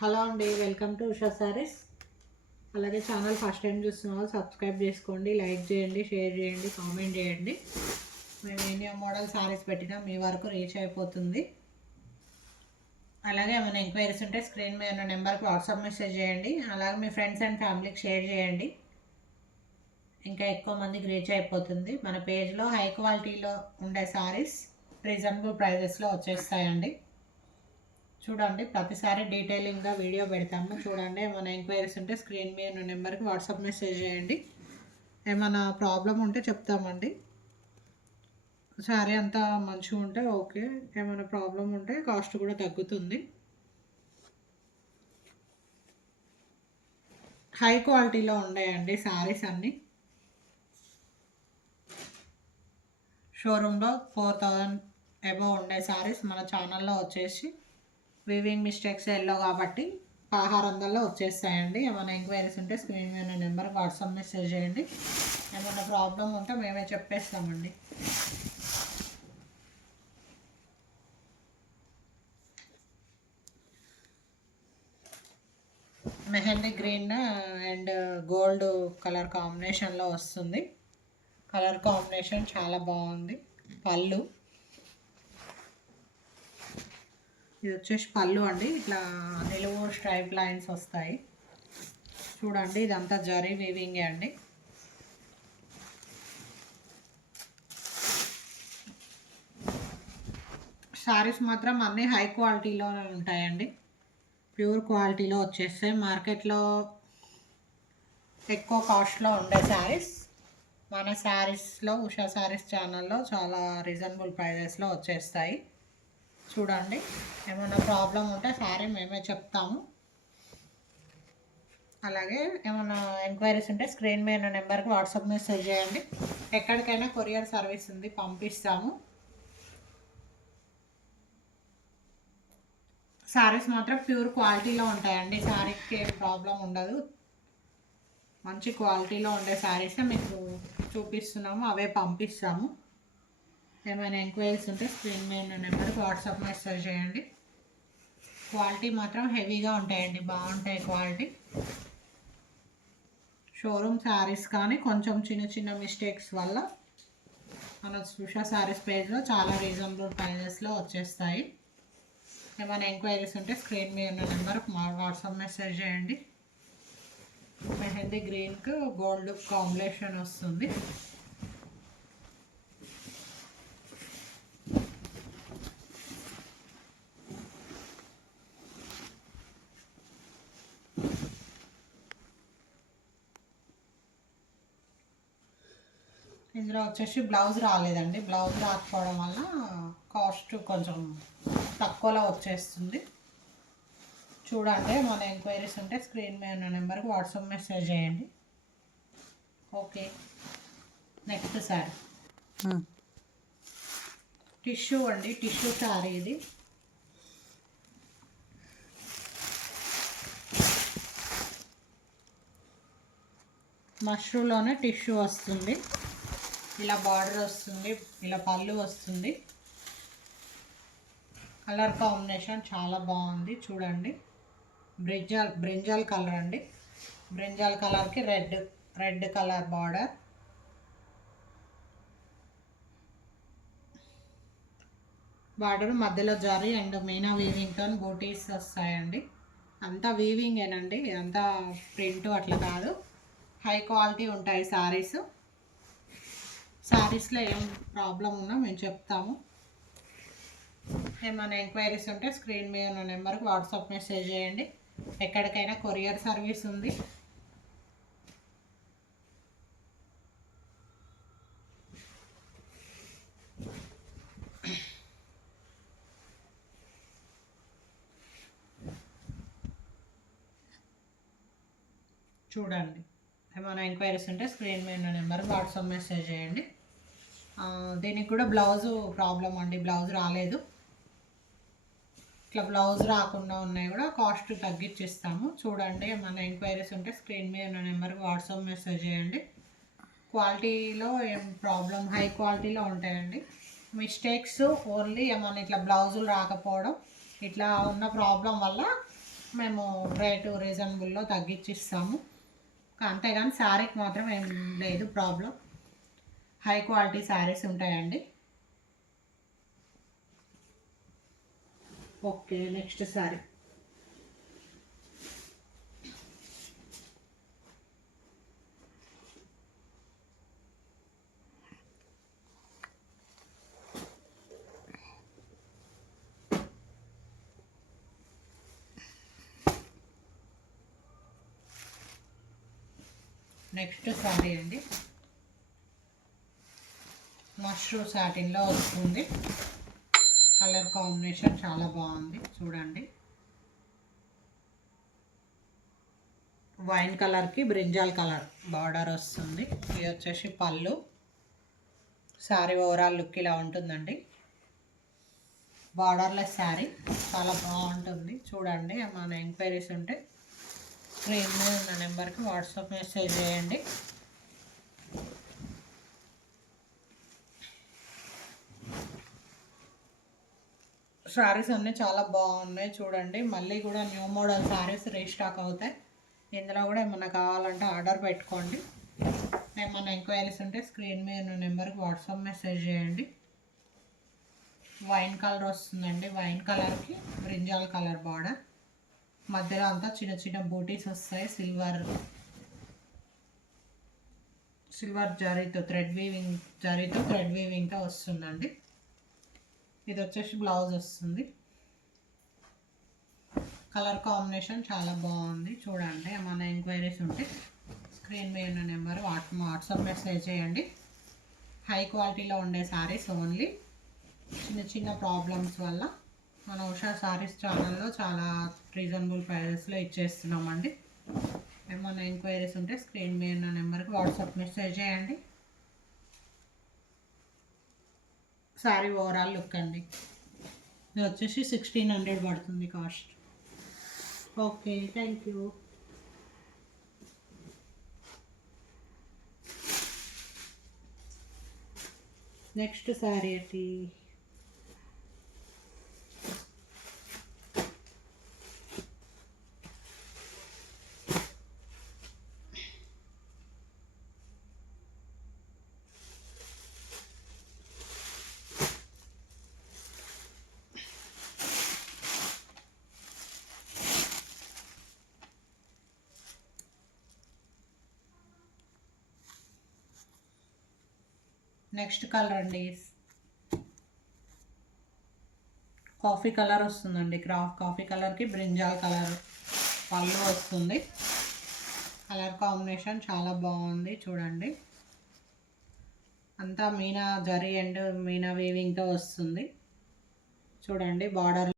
Hello అండి, welcome to Usha saris. అలాగే channel first time చూస్తున్న వాళ్ళు సబ్స్క్రైబ్ చేసుకోండి, లైక్ చేయండి, షేర్ చేయండి, కామెంట్ చేయండి. మేము ఏ న్యూ మోడల్ సారీస్ పెట్టినా మీ వరకు రీచ్ అయిపోతుంది. అలాగే ఏమైనా ఎంక్వైరీస్ ఉంటే స్క్రీన్ మీద ఉన్న నెంబర్కి వాట్సాప్ మెసేజ్ చేయండి. అలాగే మీ ఫ్రెండ్స్ అండ్ ఫ్యామిలీకి షేర్ చేయండి, ఇంకా ఎక్కువ మందికి రీచ్ అయిపోతుంది. మన పేజ్లో హై క్వాలిటీలో ఉండే సారీస్ రీజనబుల్ ప్రైజెస్లో వచ్చేస్తాయండి. చూడండి, ప్రతిసారి డీటెయిలింగ్గా వీడియో పెడతాము. చూడండి, ఏమైనా ఎంక్వైరీస్ ఉంటే స్క్రీన్ మీద ఉన్న నెంబర్కి వాట్సాప్ మెసేజ్ చేయండి. ఏమైనా ప్రాబ్లం ఉంటే చెప్తామండి. సారీ అంతా మంచిగా ఉంటే ఓకే, ఏమైనా ప్రాబ్లం ఉంటే కాస్ట్ కూడా తగ్గుతుంది. హై క్వాలిటీలో ఉన్నాయండి సారీస్ అన్నీ. షోరూంలో 4000 అబవ్ ఉండే సారీస్ మన ఛానల్లో వచ్చేసి వీవింగ్ మిస్టేక్స్ ఎల్లో కాబట్టి 1600లో వచ్చేస్తాయండి. ఏమైనా ఎంక్వైరీస్ ఉంటే స్క్రీన్ మీద నెంబర్కి వాట్సాప్ మెసేజ్ చేయండి. ఏమైనా ప్రాబ్లం ఉంటే మేమే చెప్పేస్తామండి. Mehndi green and gold colour కాంబినేషన్లో వస్తుంది. కలర్ కాంబినేషన్ చాలా బాగుంది. పళ్ళు, ఇది వచ్చేసి పళ్ళు అండి. ఇట్లా నిలువు స్ట్రైప్ లైన్స్ వస్తాయి. చూడండి, ఇదంతా జరీ వీవింగే అండి. సారీస్ మాత్రం అన్నీ హై క్వాలిటీలో ఉంటాయండి. ప్యూర్ క్వాలిటీలో వచ్చేస్తాయి. మార్కెట్లో ఎక్కువ కాస్ట్లో ఉండే శారీస్ మన శారీస్లో, ఉషా శారీస్ ఛానల్లో చాలా రీజనబుల్ ప్రైజెస్లో వచ్చేస్తాయి. చూడండి, ఏమైనా ప్రాబ్లం ఉంటే శారీ మేమే చెప్తాము. అలాగే ఏమైనా ఎంక్వైరీస్ ఉంటే స్క్రీన్ మీద నెంబర్కి వాట్సాప్ మెసేజ్ చేయండి. ఎక్కడికైనా కొరియర్ సర్వీస్ ఉంది, పంపిస్తాము. శారీస్ మాత్రం ప్యూర్ క్వాలిటీలో ఉంటాయండి. శారీకి ఏం ప్రాబ్లం ఉండదు. మంచి క్వాలిటీలో ఉండే శారీసే మీకు చూపిస్తున్నాము, అవే పంపిస్తాము. ఏమైనా ఎంక్వైరీస్ ఉంటే స్క్రీన్ మీద ఉన్న నెంబర్కి వాట్సాప్ మెసేజ్ చేయండి. క్వాలిటీ మాత్రం హెవీగా ఉంటాయండి, బాగుంటాయి క్వాలిటీ. షోరూమ్ శారీస్ కానీ కొంచెం చిన్న చిన్న మిస్టేక్స్ వల్ల మన ఉషా శారీస్ పేజ్లో చాలా రీజనబుల్ ప్రైజెస్లో వచ్చేస్తాయి. ఏమైనా ఎంక్వైరీస్ ఉంటే స్క్రీన్ మీద ఉన్న నెంబర్కి వాట్సాప్ మెసేజ్ చేయండి. మెహందీ గ్రీన్కి గోల్డ్ కాంబినేషన్ వస్తుంది. ఇందులో వచ్చేసి బ్లౌజ్ రాలేదండి. బ్లౌజ్ రాకపోవడం వల్ల కాస్ట్ కొంచెం తక్కువలో వచ్చేస్తుంది. చూడండి, మన ఎంక్వైరీస్ ఉంటే స్క్రీన్ మీద ఉన్న నెంబర్కి వాట్సాప్ మెసేజ్ చేయండి. ఓకే, నెక్స్ట్ శారీ టిష్యూ అండి. టిష్యూ శారీ ఇది. మష్రూమ్లోనే టిష్యూ వస్తుంది. ఇలా బార్డర్ వస్తుంది, ఇలా పళ్ళు వస్తుంది. కలర్ కాంబినేషన్ చాలా బాగుంది. చూడండి, బ్రింజాల్ కలర్ అండి. బ్రింజాల్ కలర్కి రెడ్ కలర్ బార్డర్. బార్డర్ మధ్యలో జరీ అండ్ మీనా వీవింగ్తో బూటీస్ వస్తాయండి. అంతా వీవింగేనండి, అంతా ప్రింట్ అట్లా కాదు. హై క్వాలిటీ ఉంటాయి శారీస్. శారీస్లో ఏం ప్రాబ్లం ఉన్నా మేము చెప్తాము. ఏమైనా ఎంక్వైరీస్ ఉంటే స్క్రీన్ మీద ఉన్న నెంబర్కి వాట్సాప్ మెసేజ్ చేయండి. ఎక్కడికైనా కొరియర్ సర్వీస్ ఉంది. చూడండి, ఏమైనా ఎంక్వైరీస్ ఉంటే స్క్రీన్ మీద ఉన్న నెంబర్కి వాట్సాప్ మెసేజ్ చేయండి. దీనికి కూడా బ్లౌజు ప్రాబ్లం అండి, బ్లౌజ్ రాలేదు. ఇట్లా బ్లౌజ్ రాకుండా ఉన్నాయి కూడా కాస్ట్ తగ్గించిస్తాము. చూడండి, ఏమైనా ఎంక్వైరీస్ ఉంటే స్క్రీన్ మీద ఉన్న నెంబర్కి వాట్సాప్ మెసేజ్ చేయండి. క్వాలిటీలో ఏం ప్రాబ్లం, హై క్వాలిటీలో ఉంటాయండి. మిస్టేక్స్ ఓన్లీ ఏమన్నా ఇట్లా బ్లౌజులు రాకపోవడం ఇట్లా ఉన్న ప్రాబ్లం వల్ల మేము రేటు రీజనబుల్లో తగ్గించిస్తాము. అంతేగాని శారీకి మాత్రం ఏం లేదు ప్రాబ్లం. హై క్వాలిటీ శారీస్ ఉంటాయండి. Okay, next sari. Next sari అండి, మష్రూమ్ సాటిన్లో వస్తుంది. కలర్ కాంబినేషన్ చాలా బాగుంది చూడండి. వైన్ కలర్కి బ్రింజాల్ కలర్ బార్డర్ వస్తుంది. ఇది వచ్చేసి పళ్ళు. శారీ ఓవరాల్ లుక్ ఇలా ఉంటుందండి. బార్డర్లెస్ శారీ చాలా బాగుంటుంది చూడండి. ఏమైనా ఎంక్వైరీస్ ఉంటే స్క్రీన్ మీద ఉన్న నెంబర్కి వాట్సాప్ మెసేజ్ చేయండి. శారీస్ అన్నీ చాలా బాగున్నాయి చూడండి. మళ్ళీ కూడా న్యూ మోడల్ శారీస్ రీస్టాక్ అవుతాయి. ఇందులో కూడా ఏమన్నా కావాలంటే ఆర్డర్ పెట్టుకోండి. ఏమన్నా ఎంక్వైరీస్ ఉంటే స్క్రీన్ మీద ఉన్న నెంబర్కి వాట్సాప్ మెసేజ్ చేయండి. వైన్ కలర్ వస్తుందండి. వైన్ కలర్కి బ్రింజాల్ కలర్ బార్డర్, మధ్యలో అంతా చిన్న చిన్న బూటీస్ వస్తాయి. సిల్వర్ జరీతో థ్రెడ్ వీవింగ్తో వస్తుందండి. ఇది వచ్చేసి బ్లౌజ్ వస్తుంది. కలర్ కాంబినేషన్ చాలా బాగుంది చూడండి. ఏమైనా ఎంక్వైరీస్ ఉంటే స్క్రీన్ మీద ఉన్న నెంబర్ వాట్సాప్ మెసేజ్ చేయండి. హై క్వాలిటీలో ఉండే శారీస్ ఓన్లీ. చిన్న చిన్న ప్రాబ్లమ్స్ వల్ల మన ఉషా శారీస్ ఛానల్లో చాలా రీజనబుల్ ప్రైజెస్లో ఇచ్చేస్తున్నామండి. ఏమైనా ఎంక్వైరీస్ ఉంటే స్క్రీన్ మీద ఉన్న నెంబర్కి వాట్సాప్ మెసేజ్ చేయండి. శారీ ఓవరాల్ లుక్ అండి. ఇది వచ్చేసి 1600 పడుతుంది cost. Okay, thank you. Next sari ఏంటి? నెక్స్ట్ కలర్ అండి, కాఫీ కలర్ వస్తుందండి. కాఫీ కలర్కి బ్రింజాల్ కలర్ పళ్ళు వస్తుంది. కలర్ కాంబినేషన్ చాలా బాగుంది చూడండి. అంతా మీనా జరీ అండ్ మీనా వీవింగ్తో వస్తుంది చూడండి. బార్డర్